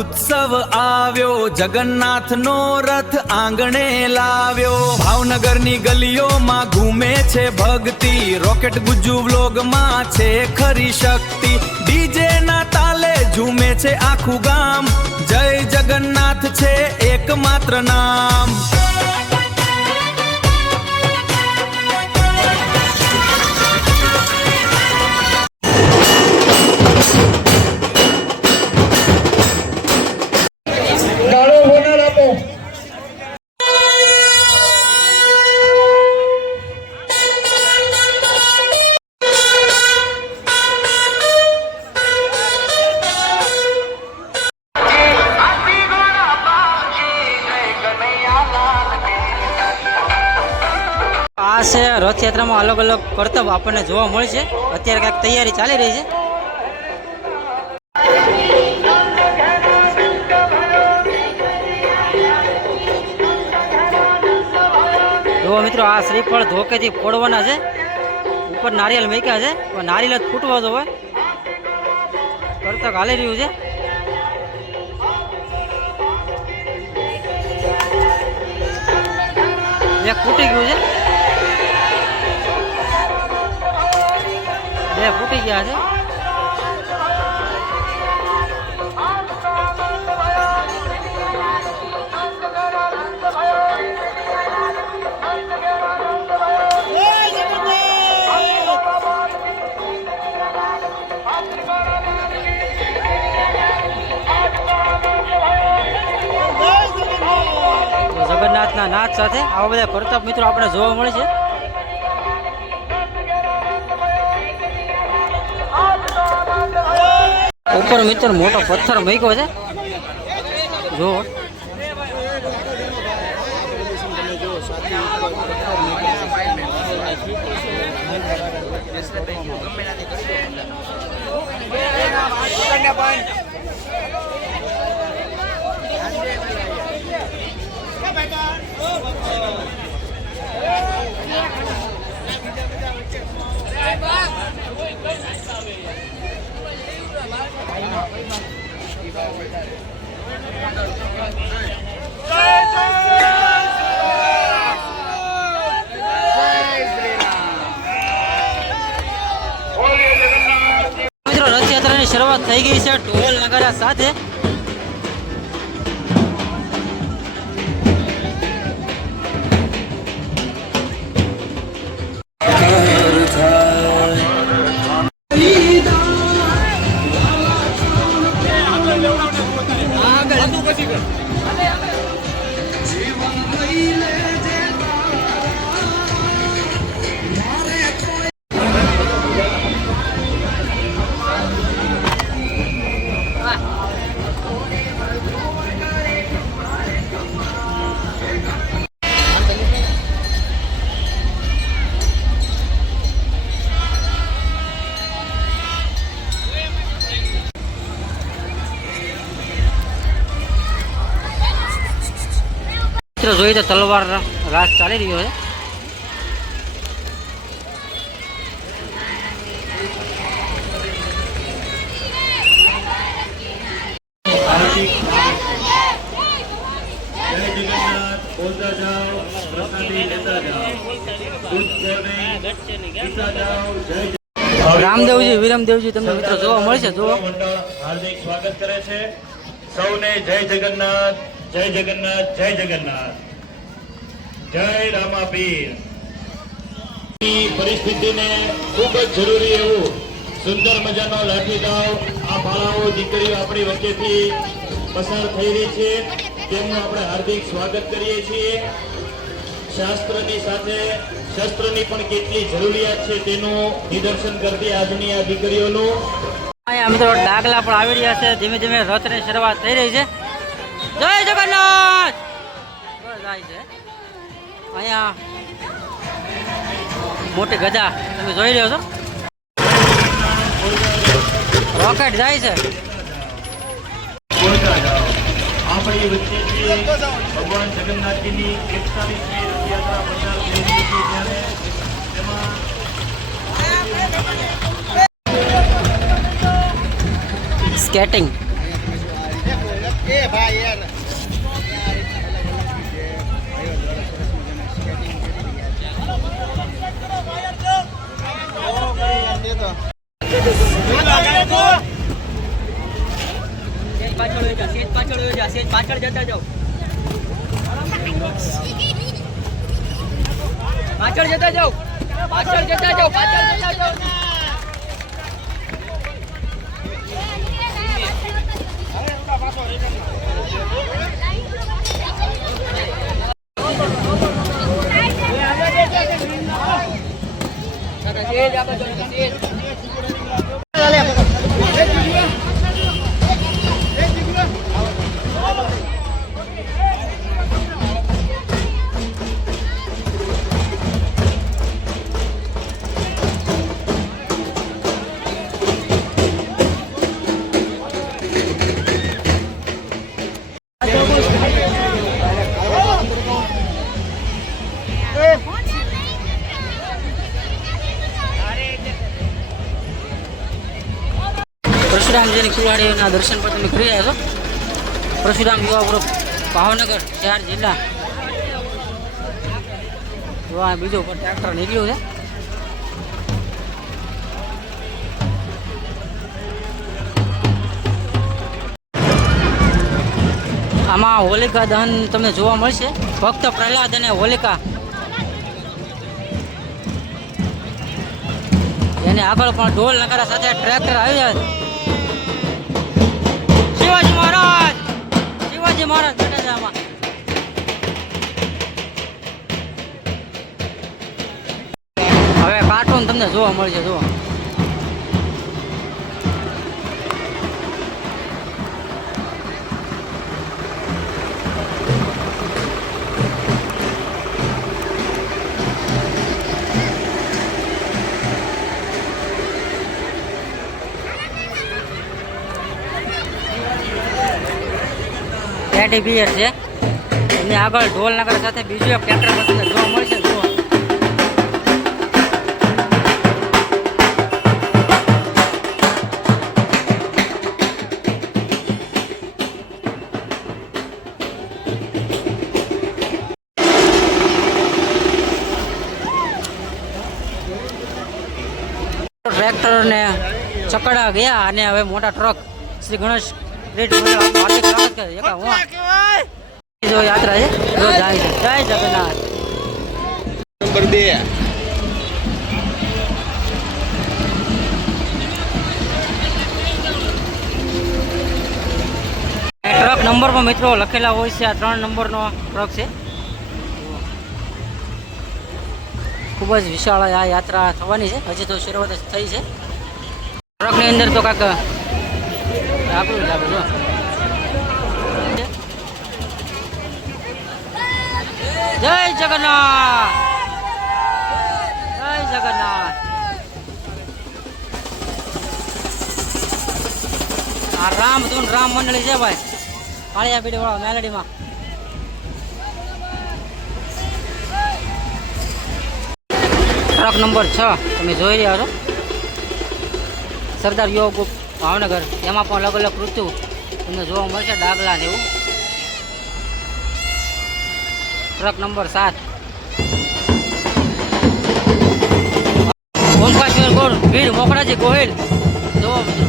ઉત્સવ આવ્યો, જગન્નાથનો રથ આંગણે લાવ્યો। ભાવનગરની ગલીઓમાં ઘૂમે છે ભક્તિ, રોકેટ ગુજ્જુ વ્લોગમાં છે ખરી શક્તિ। ડીજે ના તાલે ઝૂમે છે આખું ગામ, જય જગન્નાથ છે એકમાત્ર નામ। આ છે રથયાત્રામાં અલગ અલગ કરતબ આપણને જોવા મળે છે। અત્યારે કાંઈક તૈયારી ચાલી રહી છે। જો મિત્રો, આ શ્રીફળ ધોકેથી ફોડવાના છે, ઉપર નારિયેલ મૂક્યા છે, નારિયેલ જ ફૂટવા દો, કરતબ હાલી રહ્યું છે। એક ફૂટી ગયું છે, બે ફૂટી ગયા છે। જગન્નાથના નાચ સાથે આવા બધા કરતબ મિત્રો આપણે જોવા મળે છે। ઉપર મિત્ર મોટો પથ્થર મૂક્યો છે, જો રથયાત્રાની શરૂઆત થઈ ગઈ છે ઢોલ નગારા સાથે। મિત્રો જોઈએ તો તલવાર રાસ ચાલી રહ્યો છે। રામદેવજી વિરમદેવજી તમને મિત્રો જોવા મળશે। જો હાર્દિક સ્વાગત કરે છે સૌને। જય જગન્નાથ, જય જગન્નાથ, જય જગન્નાથ, જય રામાપીર। પરિસ્થિતિને ખૂબ જ જરૂરી એવું સુંદર મજાનો લાઠી દાવ આ બાળાઓ દીકરીઓ આપણી વચ્ચેથી પસાર થઈ રહી છે, તેમનું આપણે હાર્દિક સ્વાગત કરીએ છીએ। શાસ્ત્રની સાથે શસ્ત્રની પણ કેટલી જરૂરિયાત છે તેનું નિદર્શન કરતી આજની આ દીકરીઓનું। અહીંયા મિત્રો ડાગલા પણ આવી રહ્યા છે, ધીમે ધીમે રથની શરૂઆત થઈ રહી છે। જય જગન્નાથ જાય છે। અહીંયા મોટી ગજા તમે જોઈ રહ્યો છો, રોકેટ જાય છે। આપણી વચ્ચેથી ભગવાન જગન્નાથજીની 41મી રથયાત્રા પસાર થઈ રહી છે, ત્યારે તેમાં સ્કેટિંગ પાછળ જતા જાઓ, પાછળ જતા જાઓ, પાછળ જતા જાઓ, પાછળ જતા જાઓ. પરશુરામજીની કુવાડીઓના દર્શન પર તમે કરી રહ્યા છો. પરશુરામ યુવા ગ્રુપ ભાવનગર શહેર જિલ્લા. બીજો ઉપર ટ્રેક્ટર નીકળ્યું છે. આમાં હોલિકા દહન તમને જોવા મળશે. ભક્ત પ્રહલાદ અને હોલિકા એને આગળ પણ ઢોલ નગારા સાથે ટ્રેક્ટર આવ્યા છે. શિવાજી મહારાજ, શિવાજી મહારાજ બેઠા છે આમાં. હવે કાર્ટૂન તમને જોવા મળશે. જુઓ, ટેડી બિયર છે. એની આગળ ઢોલ નગર સાથે બીજું એક ટ્રેક્ટર તમને જોવા મળશે. જુઓ, ટ્રેક્ટર ને ચકડા ગયા અને હવે મોટા ટ્રક શ્રી ગણેશ હાર્દિક સ્વાગત કરે. જો યાત્રા છે, જો જાય છે. જય જગન્નાથ. નંબર 2 ટ્રક નંબર પર મિત્રો લખેલા હોય છે. આ 3 નંબરનો ટ્રક છે. ખૂબ જ વિશાળ આ યાત્રા થવાની છે. હજી તો શરૂઆત જ થઈ છે. ટ્રકની અંદર તો કાંક આપણું લાગે. જો જય જગન્નાથ, જય જગન્નાથ. આ રામધૂન રામ મંડળી છે ભાઈ, કાળિયા પીડી વાળા મેલડીમાં. ટ્રક નંબર 6 તમે જોઈ રહ્યા છો. સરદાર યોગ ભાવનગર. એમાં પણ અલગ અલગ ઋતુ તમને જોવા મળશે. ડાગલા ને એવું. ટ્રક નંબર 7 ઓમકાશ્વર ગોળ વીર મોકળાજી ગોહિલ. જોવો મિત્રો,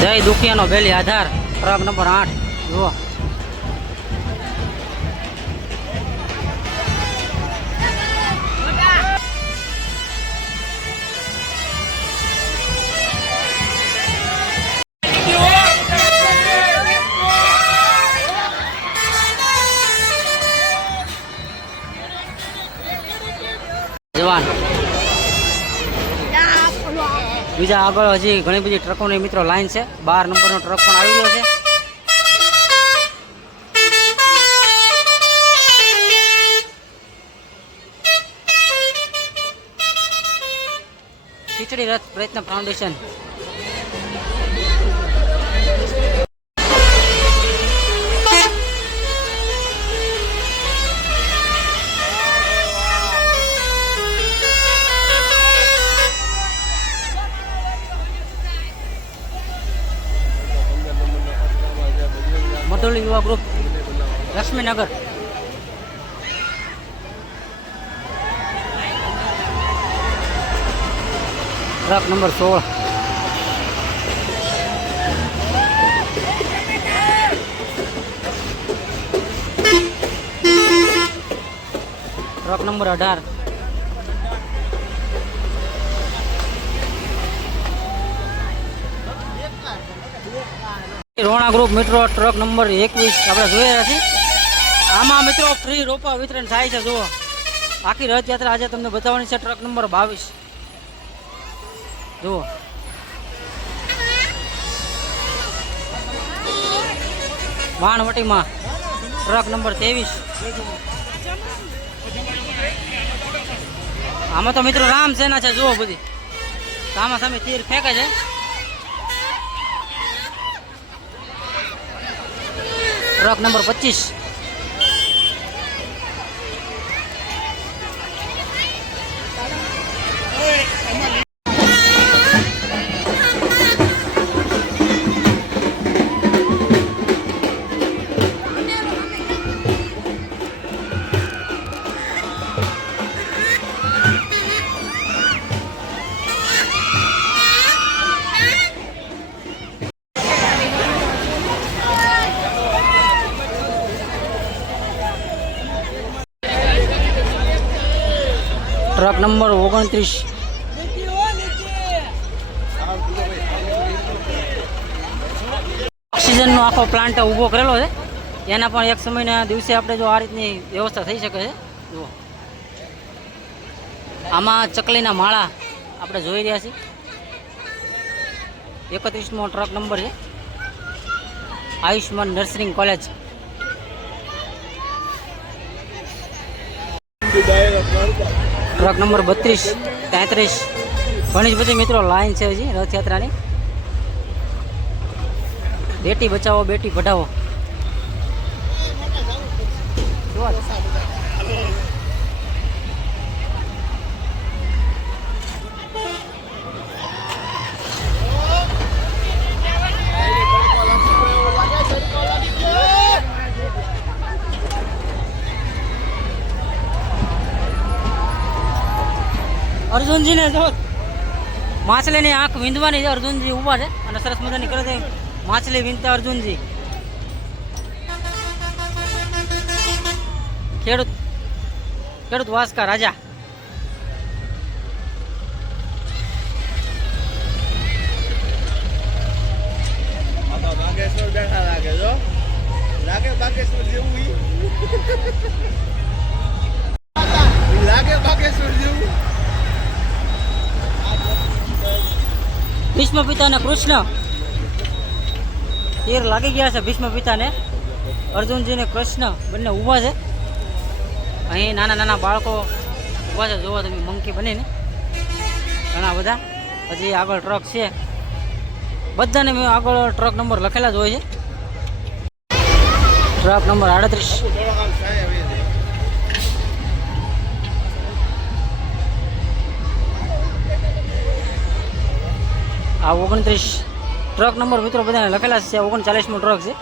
જય દુખિયાનો બેલી આધાર. ટ્રક નંબર 8 જુઓ. જવાન. બીજા આગળ હજી ઘણી બધી ટ્રકોની મિત્રો લાઈન છે. 12 નંબરનો ટ્રક પણ આવી રહ્યો છે. ખીચડી રથ પ્રયત્ન ફાઉન્ડેશન. મધુલી યુવા group Laxminagar. Truck number 16. Truck number 18. રોણા ગ્રુપ મિત્રો ટ્રક નંબર 21 આપણે જોઈ રહ્યા છીએ. આમાં મિત્રો ફ્રી રોપા વિતરણ થાય છે. જુઓ આખી રથયાત્રા આજે તમને બતાવવાની છે. ટ્રક નંબર 22 જુઓ. વાણવટીમાં ટ્રક નંબર 23. આમાં તો મિત્રો રામ સેના છે. જુઓ બધી સામા સામે તીર ફેંકે છે. Truck number 25. Truck number 29. ઓક્સિજનનો આખો પ્લાન્ટ ઊભો કરેલો છે. એના પણ એક સમયના દિવસે આપણે જો આ રીતની વ્યવસ્થા થઈ શકે છે. જુઓ આમાં ચકલીના માળા આપણે જોઈ રહ્યા છીએ. 31મો ટ્રક નંબર છે. Ayushman nursing college. Truck number 32, 33. ઘણી જ બધી મિત્રો લાઈન છે હજી રથયાત્રાની. બેટી બચાવો બેટી પઢાવો. અર્જુનજીને જો માછલીની આંખ વીંધવાની છે. અર્જુનજી ઊભા છે અને સરસ મજાની કરે છે માછલી વીંધતા અર્જુનજી. ખેડૂત વાસકા રાજા. બાગેશ્વર બેઠા લાગે જો લાગે બાગેશ્વર જેવું લાગે બાગેશ્વર જેવું. ભીષ્મ પિતાને કૃષ્ણ તીર લાગી ગયા છે. ભીષ્મ પિતાને અર્જુનજીને કૃષ્ણ બંને ઊભા છે. અહીં નાના નાના બાળકો ઊભા છે. જોવો તમે મંકી બનીને ઘણા બધા. હજી આગળ ટ્રક છે. બધાને મેં આગળ ટ્રક નંબર લખેલા જ હોય છે. Truck number 38. આ 29 ટ્રક નંબર મિત્રો બધાને લખેલા છે. 39મો ટ્રક છે.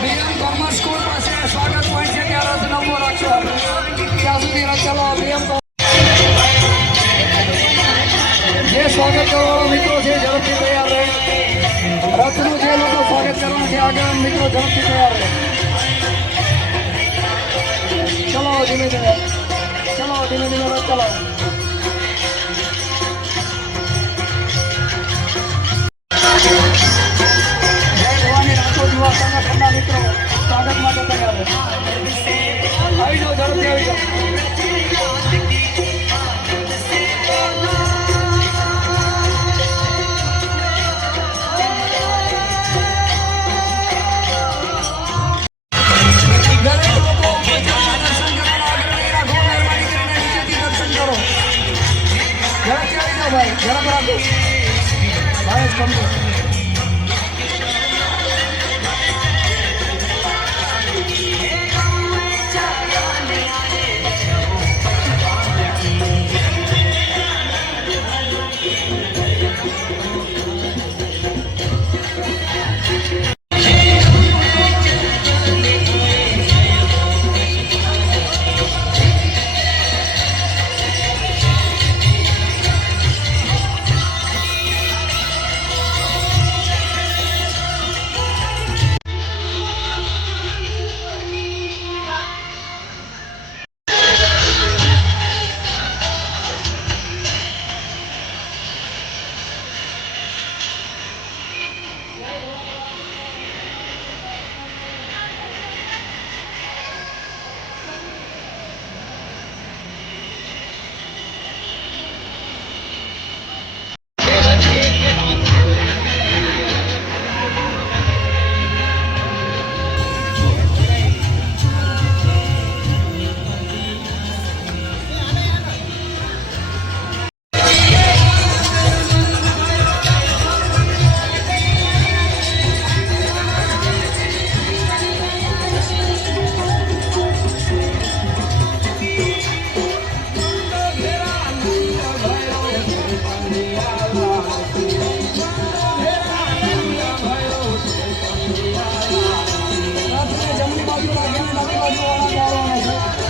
બીએમ કોમર્સ સ્કૂલ પાસે સ્વાગત પોઈન્ટ છે ત્યાં રથ નંબર રાખશો ત્યાં સુધી ચાલો બીએમ જે સ્વાગત કરવાના મિત્રો છે ઝડપથી તૈયાર રહે રથનું જે લોકો સ્વાગત કરવાના છે આગળ મિત્રો ઝડપથી તૈયાર રહે ચલો ધીમે ધીમે રથ ચલાવો જય ભવાની રાજકોટ યુવા સંગઠનના મિત્રો સ્વાગત માટે તૈયાર રહે આવી જાઓ ઝડપથી આવી જાઓ